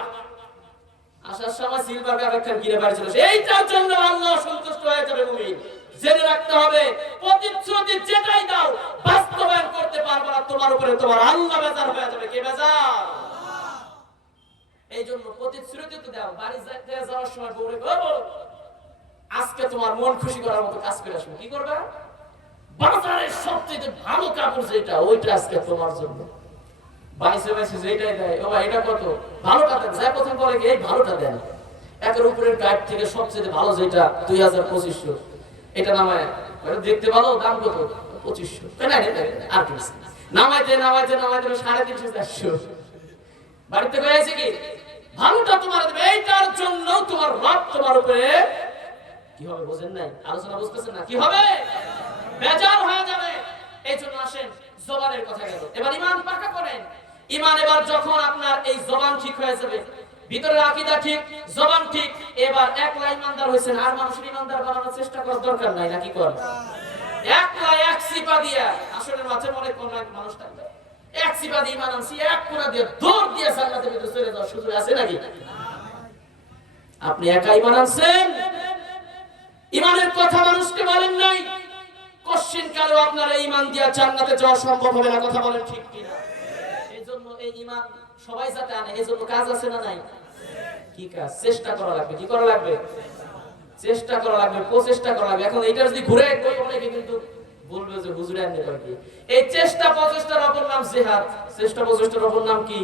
আসার সময় সিলভার কাপের কিনে বাড়ি চলে। এইটার জন্য আল্লাহ সন্তুষ্ট হয়ে যাবে। মুমিন জেনে রাখতে হবে প্রতিশ্রুতি যেটাই দাও বাস্তবায়ন করতে পারবে না, তোমার উপরে তোমার আল্লাহ বেজার হয়ে যাবে। কে বেজার? এই জন্য প্রতিশ্রুতি তো দাও, বাড়ি যাইতে যাওয়ার সময় বউরে বলবো আজকে তোমার মন খুশি করার মতো কাজ করে আসবে। কি করবে? বাজারের সবচেয়ে ভালো কাপড় যেটা ওইটা আজকে তোমার জন্য। বাইসে বাইসে যেটাই দেয়, ও ভাই এটা কত? ভালোটা দেন। যা প্রথম বলে এই ভালোটা দেন। একের উপরের গাইড থেকে সবচেয়ে ভালো যেটা 2000-2500, এটা নামায় দেখতে ভালো, দাম কত? 2500। আর কি নামাইতে নামাইতে নামাইতে 350-400। বাড়িতে হয়েছে কি ভালোটা তোমার দেবে। এইটার জন্য তোমার রব তোমার উপরে কি হবে বোঝেন নাই? আলোচনা বুঝতেছেন না? কি হবে? বেজার হয়ে যাবে। এই জন্য আসেন জবানের কথা গেল, এবার ঈমান পাকা করেন। ঈমান এবার যখন আপনার এই জবান ঠিক হয়ে যাবে, ভিতরের আকীদা ঠিক, জবান ঠিক, এবার একলা ইমানদার হইছেন, আর মানুষের ইমানদার বানানোর চেষ্টা করার দরকার নাই, নাকি কর? একলা এক সিপা দিয়া আসলে মাঝে মনে কোন মানুষ থাকবে, এক সিপা দিয়ে ইমান আনছি, এক কোনা দিয়ে দৌড় দিয়ে জান্নাতের ভিতরে চলে যাওয়ার সুযোগ আছে নাকি? আপনি একা ইমান আনছেন, ইমানের কথা মানুষকে বলেন নাই, কোশ্চিন কালো আপনার এই ইমান দিয়া জান্নাতে যাওয়া সম্ভব হবে না, কথা বলেন ঠিক কিনা? এইজন্য এই ইমান সবাই যাতে আনে, এইজন্য কাজ আছে না নাই? কি কাজ? চেষ্টা করা লাগবে। কি করা লাগবে? চেষ্টা করা লাগবে, প্রচেষ্টা করা লাগবে। এখন এইটা যদি ঘুরে কই অনেকে কিন্তু বলবে যে হুজুরে আনতে পারে কি? এই চেষ্টা প্রচেষ্টার অপর নাম জিহাদ। চেষ্টা প্রচেষ্টার অপর নাম কি?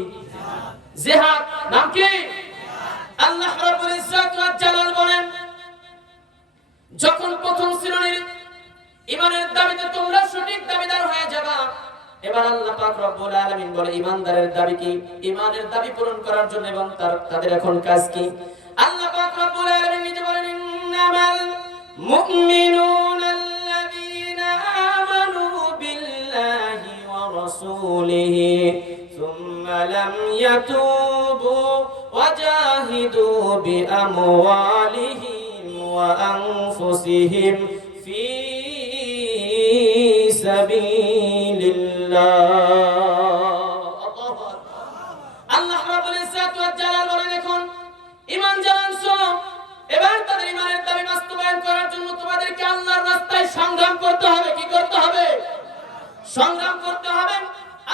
জিহাদ। নাম কি? আল্লাহ রাব্বুল ইজ্জত ওয়া জালাল বলেন, যখন প্রথম শ্রেণীর ইমানের দাবিতে তোমরা সঠিক দাবিদার হয়ে যাবা, এবার আল্লাহ পাক রব্বুল আলামিন বলে ইমানদারের দাবি কি? ইমানের দাবি পূরণ করার জন্য এবং তাদের এখন কাজ কি? আল্লাহ পাক রব্বুল আলামিন নিজে বলেন, ইন্নামাল মুমিনুনা আল্লাযীনা আমানু বিল্লাহি ওয়া রাসূলিহি সুম্মা লাম ইয়াতুবু ওয়া জাহিদু বিআমওয়ালিহিম ওয়া আনফুসিহিম ফি আল্লাহ রাব্বুল ইজ্জত ওয়া জালাল বলেন, এখন ঈমান জানছো, এবার তাদের ঈমানের দাবি বাস্তবায়ন করার জন্য তোমাদেরকে আল্লাহর রাস্তায় সংগ্রাম করতে হবে। কি করতে হবে? সংগ্রাম করতে হবে।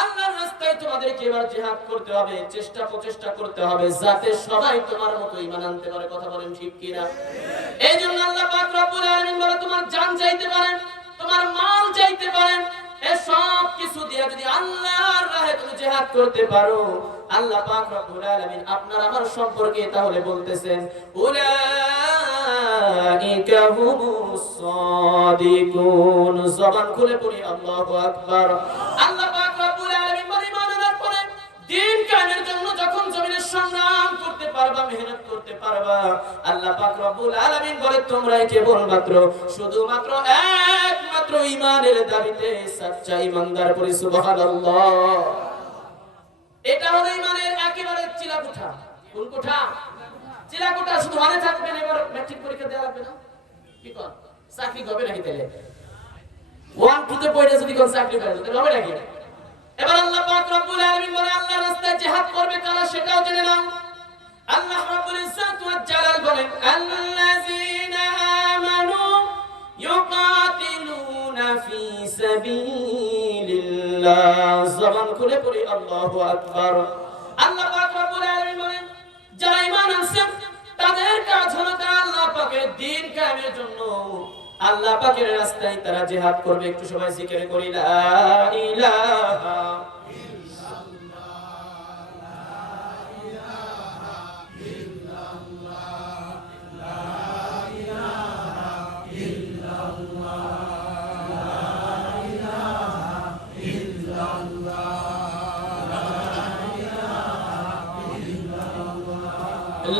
আল্লাহর রাস্তায় তোমাদেরকে এবার জিহাদ করতে হবে, চেষ্টা প্রচেষ্টা করতে হবে, যাতে সবাই তোমার মতো ঈমান আনতে পারে। কথা বলেন ঠিক কিনা? এইজন্য আল্লাহ পাক রব্বুল আলামিন বলে, তোমার জান যাইতে পারে, তোমার মাল যাইতে পারেন, এই সব কিছু দিয়ে যদি আল্লাহর রাহে তুমি জিহাদ করতে পারো, আল্লাহ পাক রব্বুল আলামিন আপনার আমার সম্পর্কে তাহলে বলতেছেন, উলাইকা হুমুস সাদিকুন। জবান খুলে পড়ি আল্লাহু আকবার। আল্লাহ পাক রব্বুল আলামিন বলে, ইমানের পরে দ্বীন কায়েমের জন্য যখন জমিনে সংগ্রাম করতে পারবা, মেহনত করতে পারবা, আল্লাহ পাক রব্বুল আলামিন বলে তোমরাই কেবলমাত্র শুধুমাত্র একমাত্র ঈমানের দাবিতে সচ্চা ঈমানদার। পড়ি সুবহানাল্লাহ। এটা হলো ঈমানের একেবারে চিলাকুঠা। কোন কোঠা? চিলাকুঠা। শুধু মনে থাকবেন, এবার ম্যাট্রিক পরীক্ষা দেওয়া লাগবে না। কি কর? চাকরি হবে নাকি? তাহলে 1 2 তে পড়ে যদি কোন চাকরি পায় তাহলে হবে নাকি? এবার আল্লাহ পাক রব্বুল আলামিন বলে, আল্লাহর রাস্তায় জিহাদ করবে কারা সেটাও জেনে নাও। আল্লাহ রাব্বুল ইজ্জত ওয়া জালাল বলেন, আল্লাযীনা আমানু ইউকাতিলুনা ফি সাবিলিল্লাহ। জবান খুলে পড়ি আল্লাহু আকবার। আল্লাহ পাক রব্বুল আলামিন বলেন, যারা ঈমান আনছে তাদের কাজ হলো তারা আল্লাহ পাকের দ্বীন কায়েমের জন্য আল্লাহ পাকের রাস্তায় তারা জিহাদ করবে। একটু সবাই জিকির করি, লা ইলাহা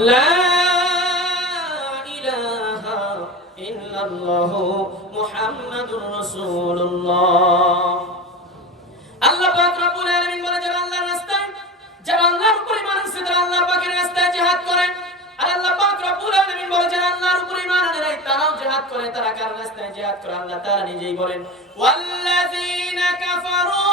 লা ইলাহা ইল্লাল্লাহ মুহাম্মাদুর রাসূলুল্লাহ। আল্লাহ পাক রব্বুল আলামিন বলে, যারা আল্লাহর রাস্তায়, যারা আল্লাহর উপর ঈমান আনছে, তারা আল্লাহ পাকের রাস্তায় জিহাদ করে। আর আল্লাহ পাক রব্বুল আলামিন বলে, যারা আল্লাহর উপর ঈমান আনে নাই তারাও জিহাদ করে। তারা কার রাস্তায় জিহাদ করে? আল্লাহ তাআলা নিজেই বলেন, ওয়াল্লাযীনা কাফারু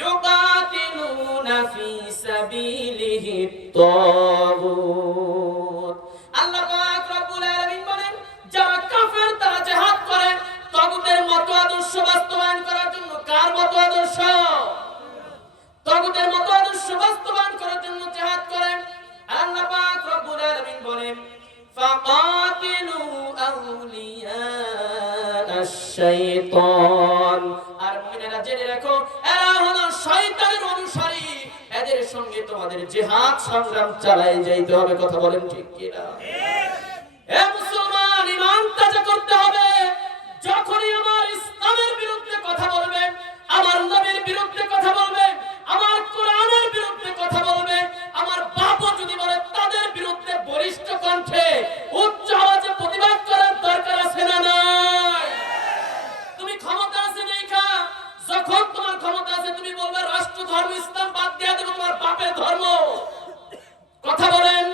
ইউকাতিলুনা ফি সাবিলিহিত তাগুত। আল্লাহ পাক রব্বুল আলামিন বলেন, যারা কাফের তারা জিহাদ করে তাগুতের মত আদর্শ বাস্তবায়ন করার জন্য। কার মত আদর্শ? তাগুতের মত আদর্শ বাস্তবায়ন করার জন্য জিহাদ করে। আল্লাহ পাক রব্বুল আলামিন বলেন, ফাকাতিলু আউলিয়া আশ-শাইতান। আর মুমিনেরা জেনে রাখো, এরা হলো শয়তানের অনুসারী, এদের সঙ্গে তোমাদের জিহাদ সংগ্রাম চালিয়ে যাইতে হবে। কথা বলেন ঠিক কিনা? এ মুসলমান, ঈমান তাজা করতে হবে। যখনই আমার ইসলামের বিরুদ্ধে কথা বলবে, আমার নবীর বিরুদ্ধে কথা বলবে, আমার কোরআনের বিরুদ্ধে কথা বলবে, আমার বাপও যদি বলে, তাদের বিরুদ্ধে বলিষ্ঠ কণ্ঠে উচ্চ আওয়াজে প্রতিবাদ করার দরকার আছে না নাই? তুমি ক্ষমতা আছে দেখা, যখন তোমার ক্ষমতা আছে তুমি বলবে রাষ্ট্র ধর্ম ইসলাম বাদ দিয়ে দেবো, তোমার বাপের ধর্ম। কথা বলেন।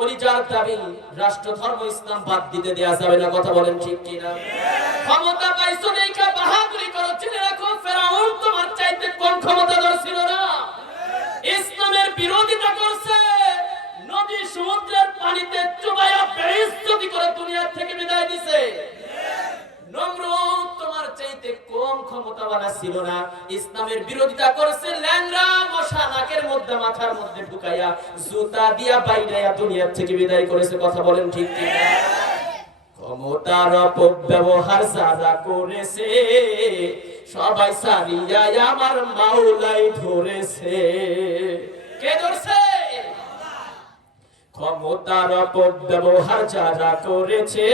কলিজার দাবি রাষ্ট্র ধর্ম ইসলাম বাদ দিতে দেয়া যাবে না, কথা বলেন ঠিক কিনা? ক্ষমতা পাইছো দেখা বাহাদুরি করো, জেনে রাখো ফেরাউন তোমার চাইতে কোন ক্ষমতাধর ছিল না, ইসলামের বিরোধিতা করছে, নদী সমুদ্রের পানিতে চুবাইয়া বেইজ্জতি করে দুনিয়া থেকে বিদায় দিছে। নমরুদ তোমার চাইতে কম ক্ষমতাবান ছিল না, ইসলামের বিরোধিতা করেছে, ল্যাংড়া মশা নাকের মধ্যে মাথার মধ্যে ঢুকাইয়া জুতা দিয়া বাইরাইয়া দুনিয়া থেকে বিদায় করেছে, কথা বলেন ঠিক কিনা? ক্ষমতার অপব্যবহার যারা করেছে সবাই সারিয়া আমার মাওলাই ধরেছে। কে ধরছে? ক্ষমতার অপব্যবহার যারা করেছে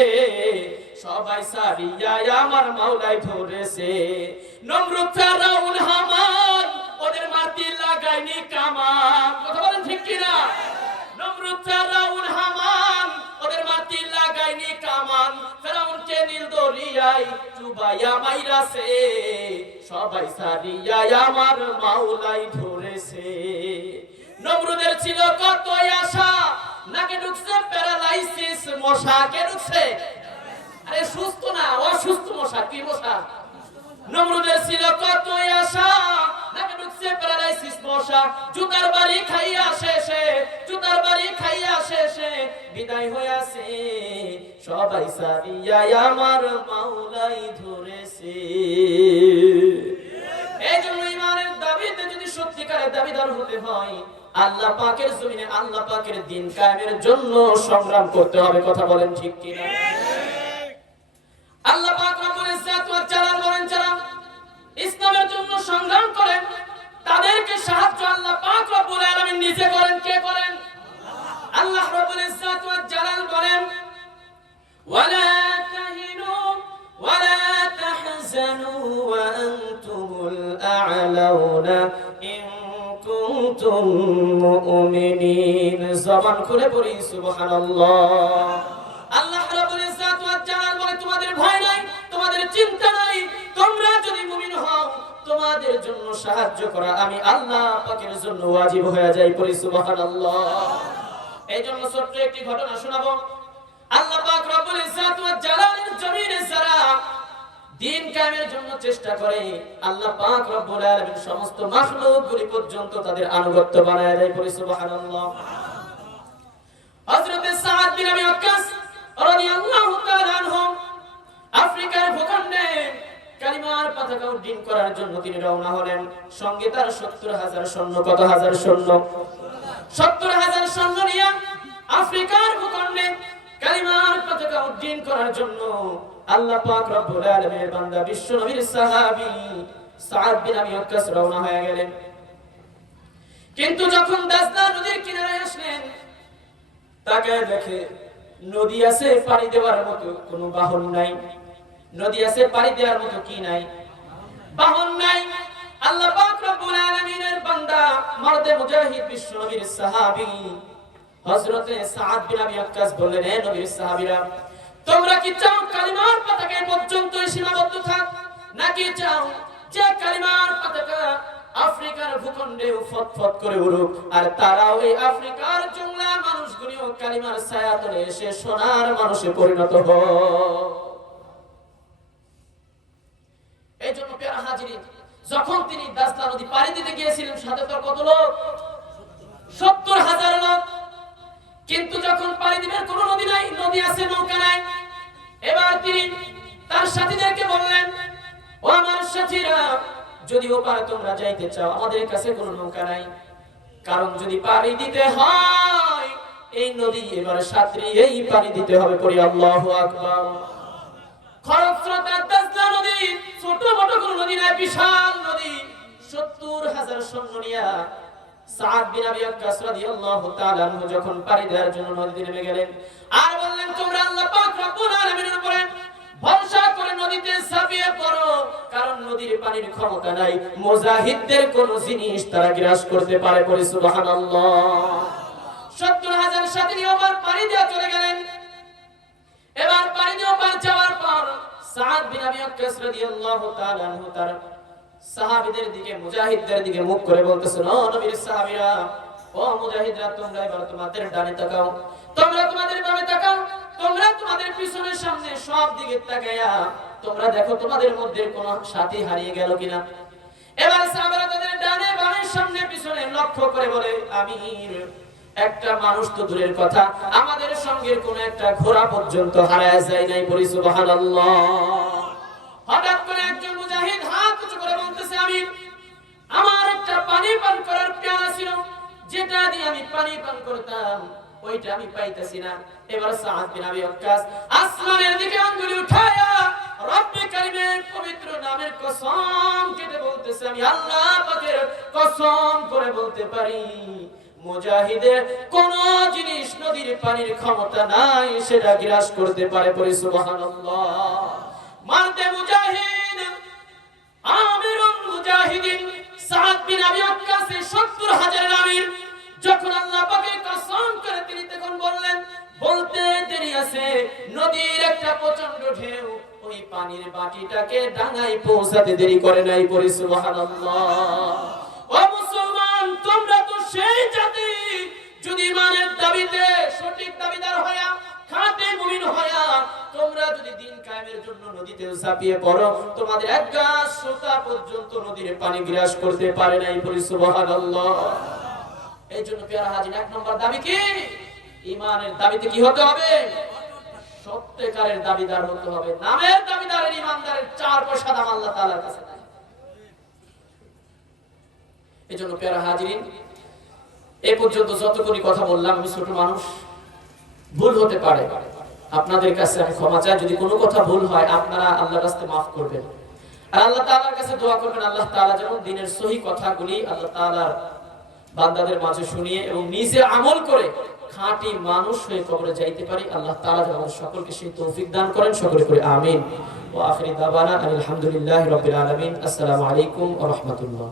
সবাই সারিয়া আমার মাওলাই ধরেছে। নমরুদ ফেরাউন হামান ওদের মাটি লাগায়নি কামান, কথা বলেন ঠিক কিনা? নমরুদ ফেরাউন হামান ওদের মাটি লাগায়নি কামান, ফেরাউনকে নীল দরিয়ায় চুবাইয়া মাইরাছে, সবাই সারিয়া আমার মাওলাই ধরেছে। নমরুদের ছিল কত আশা, নাকে ঢুকছে প্যারালাইসিস মশা। কে ঢুকছে? আরে সুস্থ না, অসুস্থ মশা। কি মশা? নমরুদের ছিল কত আশা, নাকে ঢুকছে প্যারালাইসিস মশা। জুতার বাড়ি খাইয়া শেষে, জুতার বাড়ি খাইয়া শেষে বিদায় হইয়াছে, সবাই সারিয়া আমার মাওলাই ধরেছে। এই জন্য ইমানের দাবিতে যদি সত্যিকারের দাবিদার হতে হয়, আল্লাহ পাকের জমিনে আল্লাহ পাকের দ্বীন কায়েমের জন্য সংগ্রাম করতে হবে, কথা বলেন ঠিক কিনা? আল্লাহ পাক রব্বুল ইজ্জত ওয়াল জালাল বলেন, যারা ইসলামের জন্য সংগ্রাম করেন তাদেরকে সাহায্য আল্লাহ পাক রব্বুল আলামিন নিজে করেন। কে করেন? আল্লাহ রব্বুল ইজ্জত ওয়াল জালাল বলেন, ওয়ালা তাহিনু ওয়ালা তাহজানু ওয়া আনতুমুল আ'লাউনা ইন কুনতুম মুমিনিন। জবান খুলে পড়ি সুবহানাল্লাহ। আল্লাহ রাব্বুল ইজ্জত ওয়াল জালাল বলে, তোমাদের ভয় নাই, তোমাদের চিন্তা নাই, তোমরা যদি মুমিন হও তোমাদের জন্য সাহায্য করা আমি আল্লাহ পাকের জন্য ওয়াজিব হয়ে যায়। পড়ি সুবহানাল্লাহ। এই জন্য ছোট্ট একটি ঘটনা শোনাবো। আল্লাহ পাক রব্বুল ইজ্জত ওয়াল জালালের জমিনে যারা দ্বীন কায়েমের জন্য চেষ্টা করে, আল্লাহ পাক রব্বুল আলামিন সমস্ত মাখলুকগুলি পর্যন্ত তাদের আনুগত্য বানায় দেয়। পড়ি সুবহানাল্লাহ। হযরত সাদ বিন আবি ওয়াক্কাস রাদিয়াল্লাহু তাআলা আনহু আফ্রিকার ভূখণ্ডে কালিমার পতাকা উড্ডীন করার জন্য তিনি রওনা হলেন। সঙ্গে তার ৭০,০০০ সৈন্য। কত হাজার সৈন্য? ৭০,০০০ সৈন্য নিয়ে আফ্রিকার ভূখণ্ডে কালিমার পতাকা উড্ডীন করার জন্য আল্লাহ পাক রব্বুল আলামিনের বান্দা বিশ্ব নবীর সাহাবী সাদ বিন আবি ওয়াক্কাস রওনা হয়ে গেলেন। কিন্তু যখন দাজলা নদীর কিনারে আসলেন, তাকে দেখে নদী আছে পানি দেওয়ার মতো কোনো বাহন নাই। নদী আছে পানি দেওয়ার মতো কি নাই? বাহন নাই। আল্লাহ পাক রব্বুল আলামিনের বান্দা মর্দে মুজাহিদ বিশ্ব নবীর সাহাবী হযরতে সাদ বিন আবি ওয়াক্কাস বললেন, হে নবীর সাহাবীরা, তোমরা কি চাও কালিমার পতাকা পর্যন্তই সীমাবদ্ধ থাক, নাকি চাও যে কালিমার পতাকা আফ্রিকার ভূখণ্ডে ফটফট করে উড়ুক, আর তারাও এই আফ্রিকার জংলা মানুষগুলিও কালিমার ছায়াতলে এসে সোনার মানুষে পরিণত হয়? এই জন্য প্যারা হাজিরিন, যখন তিনি দাজলা নদী পাড়ি দিতে গিয়েছিলেন, সাথে তার কত লোক? ৭০,০০০ লোক। কিন্তু যখন পাড়ি দিবেন কোনো নদী নাই, নদী আছে নৌকা নাই। এবার তিনি তার সাথীদেরকে বললেন, ও আমার সাথীরা, যদি ওপারে তোমরা যাইতে চাও, আমাদের কাছে কোনো নৌকা নাই, কারণ যদি পাড়ি দিতে হয় এই নদী এবার সাঁতরিয়েই পাড়ি দিতে হবে। পড়ি আল্লাহু আকবার। খরস্রোতা দাজলা নদী ছোট মোটো কোনো নদী নাই, বিশাল নদী। ৭০,০০০ সৈন্য নিয়ে সাদ বিন আবি ওয়াক্কাস রাদিয়াল্লাহু তাআলা আনহু যখন পাড়ি দেওয়ার জন্য নদীতে নেমে গেলেন, আর বললেন, তোমরা আল্লাহ পাক রব্বুল আলামিনের উপরে ভরসা করে নদীতে ঝাঁপিয়ে পড়ো, কারণ নদীর পানির ক্ষমতা নাই মুজাহিদদের কোন জিনিস তারা গ্রাস করতে পারে। পড়ি সুবহানাল্লাহ। ৭০,০০০ সাথী নিয়ে আবার পাড়ি দেওয়া চলে গেলেন। এবার পাড়ি দেওয়া পার যাওয়ার পর সাদ বিন আবি ওয়াক্কাস রাদিয়াল্লাহু তাআলা আনহু তার সাহাবীদের দিকে, মুজাহিদদের দিকে মুখ করে বলতেছেন, ও নবীর সাহাবীরা, ও মুজাহিদরা, তোমরা এবার তোমাদের ডানে তাকাও। তোমরা তোমাদের ভাবে তাকাও, তোমরা তোমাদের পিছনের সামনে সব দিকে তাকায়া তোমরা দেখো তোমাদের মধ্যে কোন সাথী হারিয়ে গেল কিনা। এবার সাহাবারা তাদের ডানে বামে সামনে পিছনে লক্ষ্য করে বলে, আমির, একটা মানুষ তো দূরের কথা, আমাদের সঙ্গে কোন একটা ঘোড়া পর্যন্ত হারায় যায় নাই। বলি সুবহানাল্লাহ। হঠাৎ করে একজন মুজাহিদ হাত উঁচু করে বলতেছে, আমির, আমার একটা পানি পান করার পেয়ালা ছিল, যেটা দিয়ে আমি পানি পান করতাম, ওইটা আমি পাইতেছি না। এবার সাদ বিন আবি ওয়াক্কাস আসমানের দিকে আঙ্গুল উঠায়া রব্বে কারীমের পবিত্র নামের কসম কেটে বলতেছে, আমি আল্লাহ পাকের কসম করে বলতে পারি, মুজাহিদের কোন জিনিস নদীর পানির ক্ষমতা নাই সেটা গ্রাস করতে পারে। পড়ি সুবহানাল্লাহ। মারতে মুজাহিদ, আমিরুল মুজাহিদিন সাদ বিন আবি ওয়াক্কাস ৭০,০০০ আমির, যখন আল্লাহ পাকের কসম করে তিনি তখন বললেন, বলতে দেরি আছে, নদীর একটা প্রচন্ড ঢেউ ওই পানির বাটিটাকে ডাঙায় পৌঁছাতে দেরি করে নাই। পড়ি সুবহানাল্লাহ। ও মুসলমান, তোমরা তো সেই জাতি, যদি ইমানের দাবিতে সঠিক দাবিদার হয়া, খাঁটি মুমিন হয়া তোমরা যদি দিন কায়েমের জন্য নদীতে ঝাঁপিয়ে পড়ো, তোমাদের এক গাছ সুতা পর্যন্ত নদীর পানি গ্রাস করতে পারে নাই। পড়ি সুবহানাল্লাহ। এই জন্য প্যারা হাজির, এক নম্বর দাবি কি? ইমানের দাবিতে কি হতে হবে? সত্যিকারের দাবিদার হতে হবে। নামের দাবিদারের, ইমানদারের ৪ পয়সা দাম আল্লাহ তাআলার কাছে নাই। এই জন্য প্যারা হাজিরিন, এই পর্যন্ত যতটুকু কথা বললাম, আমি ছোট মানুষ, ভুল হতে পারে, আপনাদের কাছে আমি ক্ষমা চাই। যদি কোনো কথা ভুল হয় আপনারা আল্লাহর কাছে মাফ করবেন, আর আল্লাহ তাআলার কাছে দোয়া করবেন, আল্লাহ তাআলা যেন দ্বীনের সহি কথাগুলি আল্লাহ তাআলার বান্দাদের মাঝে শুনিয়ে এবং নিজে আমল করে খাঁটি মানুষ হয়ে কবরে যাইতে পারি। আল্লাহ তাআলা যেন আমাদের সকলকে সেই তৌফিক দান করেন। সকলে করে আমিন। ওয়া আখিরি দাওয়ানা আলহামদুলিল্লাহি রাব্বিল আলামিন। আসসালামু আলাইকুম ওয়া রাহমাতুল্লাহ।